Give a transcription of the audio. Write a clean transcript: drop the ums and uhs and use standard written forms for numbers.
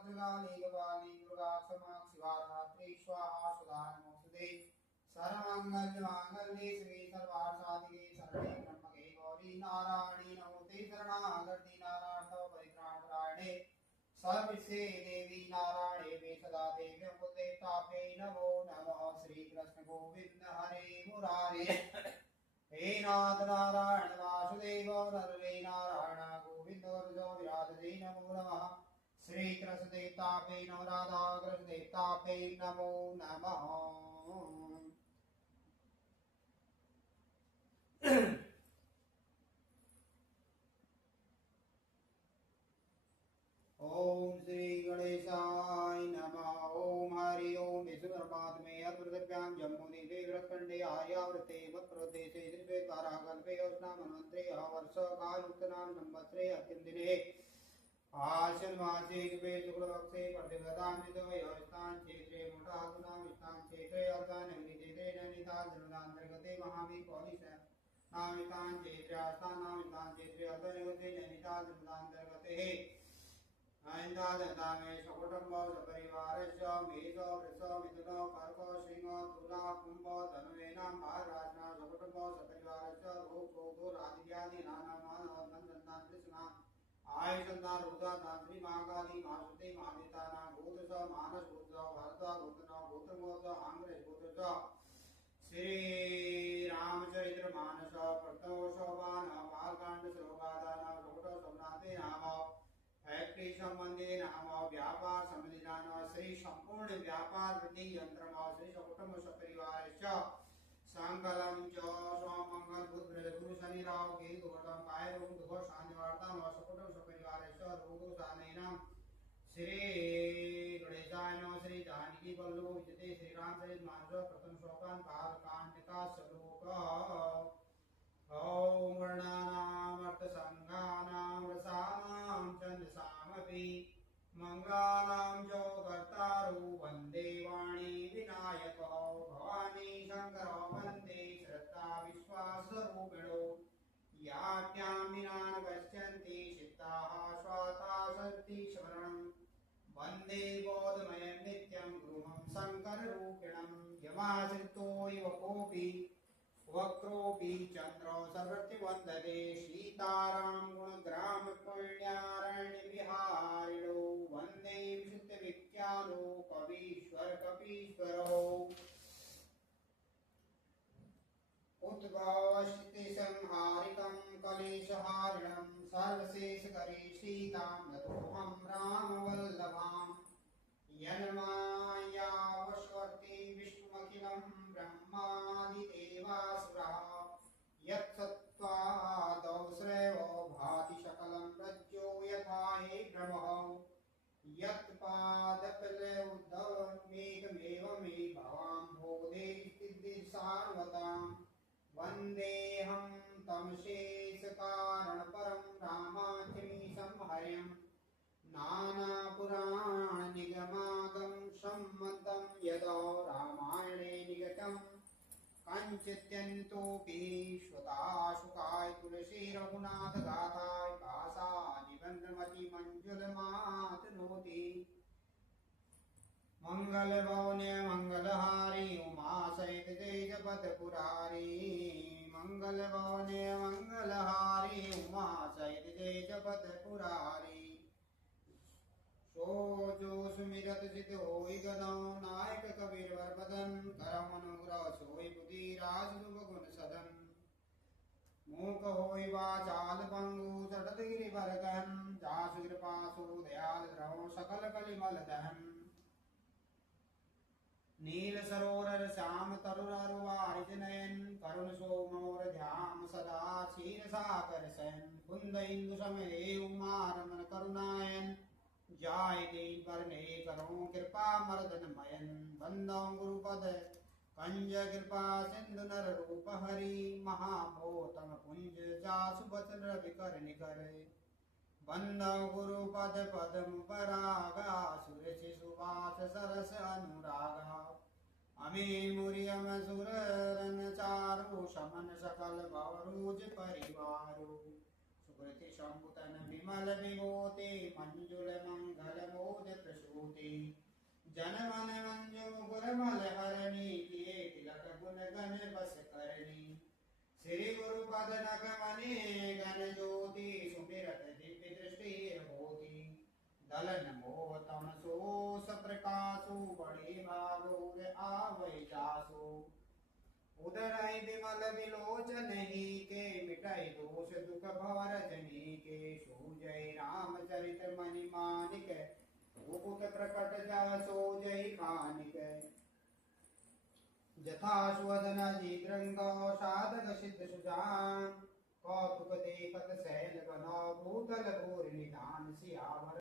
भद्रकाली कपाली दुर्गा क्षमा शिवाधात्री स्वाहा सुधा नमोस्तुते सर्वमंगलमांगल्ये शिवे सर्वार्थसाधिके शरणे त्र्यंबके गौरी नारायणी नमोते शरणागति नारायण परित्राणपरायणे सर्वसे देवी नारायणे वे सदा देव्यं कुलदेवताभ्यै नमो नमः श्री कृष्ण गोविंद हरे मुरारे हे नाथ नारायण वासुदेव नरहरे नारायण गोविंद हृदय विराजते नमो नमः श्री कृष्ण देवताभ्यै नमो राधा कृष्ण देवताभ्यै नमो नमः ओम श्री गणेशाय नमः। ओम हरि ओम विष्णुपरमात्मे अद्भुतभ्यां जम्बूद्वीपे वृत्तखण्डे आर्यावृते मत्प्रदेशे श्रीद्वाराकल्पे अस्नामन्वन्त्रे वर्षकालोत्तरां संवत्सरे अस्मिन् दिने आश्विनमासे शुभे शुक्लपक्षे प्रतिपदान्वितो यस्तान् क्षेत्रे मुठागुणां विष्णां क्षेत्रे अर्धनगरीक्षेत्रे नैनिताल जनपदान्तर्गते महावीरपौलिश नामितान् क्षेत्रे आस्थान् नामितान् क्षेत्रे अर्धनगरे नैनिताल जनपदान्तर्गते आयन्दादन्तामे सकुटुम्बो सपरिवारस्य मेषो वृषो मिथुनो कर्को सिंहो तुला कुम्भो धनुरेणां भारराज्ञा सकुटुम्बो सपरिवारस्य रोगशोधो राजिव्याधि नानामानन्दन्तान् कृष्णा आयुषन्तान् रुद्रान्तान् श्रीमाकाली मासुते मादितानां भूतस मानसभूत भरता भूतनो भूतमोद आङ्ग्रजभूतस श्रीरामचरित्र मानस प्रथमो शोभान बालकाण्ड श्लोकादान सकुटो सम्राटे नाम फैक्ट्री संबंधी नाम व्यापार संबंधी नाम श्री संपूर्ण व्यापार वृद्धि यंत्र श्री सकुटुंब सपरिवार संकलम च स्वामंगल बुध गुरु शनि राव केतु दुर्गम काय रोग दुख शांति वार्ता सकुटुंब सपरिवार रोगो शानेन श्री गणेशाय नमः। श्री जानकी वल्लभ विजयते श्री राम चरित मानस प्रथम श्लोकान काल कांड का श्लोक ओम वर्णानामर्थसंघानां रसानां छन्दसामपि मंगलानां च कर्तारो वन्दे वाणी विनायको भवानी शंकरो वन्दे श्रद्धा विश्वासरूपिणो याभ्यां विना न पश्यन्ति चित्ताः स्वाता सन्ति स्मरणं वन्दे बोधमयं नित्यं गृहं शङ्कररूपिणं यमाश्रितो इव कोऽपि वक्रोऽपि चन्द्रो सर्वत्र वन्दते सीतारां गुणग्राम पुण्यारण्य विहारिणो वन्दे विशुद्धविख्यातो कवीश्वर कपीश्वरो उद्भवस्थितिसंहारिकं कलेशहारिणं सर्वशेषकरी सीतां नतोऽहं रामवल्लभाम् यन्मायावशवर्ति विष्णुमखिलं ब्रह्मादिदेवासुराः यत्सत्त्वादौ श्रेयो भाति सकलं प्रज्यो यथा हि भ्रमः यत्पादपल्लवोद्धवमेकमेव मे भवां बोधे सिद्धिसार्वतां वन्देऽहं तं शेषकारणपरं रामाख्यमीशं हर्यम् नानापुराणनिगमागं सम्मतं यदो रामायणे निगतं कञ्चित्यन्तोऽपि श्रुताशुकाय तुलसी रघुनाथ गाथाय भाषानिबन्धमति मञ्जुलमातनोति मंगलभवने मंगलहारी उमासहित तेजपतपुरारी मंगलभवने मंगलहारी उमासहित तेजपतपुरारी सोजो सुमिरत सिद्ध होई गदौ नायक कबीर वरपदन करम अनुग्रह सोई बुद्धि राज गुण सदन मूक होई वाचाल पंगु चटत गिरि भरगन जासु कृपा सु दयाल द्रव सकल कलिमल दहन नील सरोवर श्याम तरुर वारिज नयन करुण सोमोर ध्यान सदा क्षीर सागर सैन कुंद इंदु समय उमारमन करुणायन जाय दीन परने करो कृपा मर्दन मयन बंदो गुरुपद कंज कृपा सिंधु नर रूप हरि महामोतम पुंज जासु बचन रवि कर निकर बंदो गुरुपद पदम परागा सुर शिशुवास सरस अनुरागा अमी मुरियम सुरन चारु शमन सकल भवरूज परिवारो सुकृति संपुतन विमल विभूति मंजुल मंगल मोद प्रसूति जन मन मंजू गुरमल हरणी किए तिलक गुण गण बस करनी श्री गुरु पद नग मणि गण ज्योति सुमिरत दिव्य दृष्टि होती दलन मोह तम सो सप्रकाशु बड़ी भागुर आवै जासु उदरई विमल विलोचन ही के मिटाई दोष दुख भवर जनी के सूजय रामचरित मणि मानिक मुकुट प्रकट जासो जय कानिक जथा सुवदन जीद्रंग साधक सिद्ध सुजान कौतुक देखत सैल बनो भूतल भूर निधान सियावर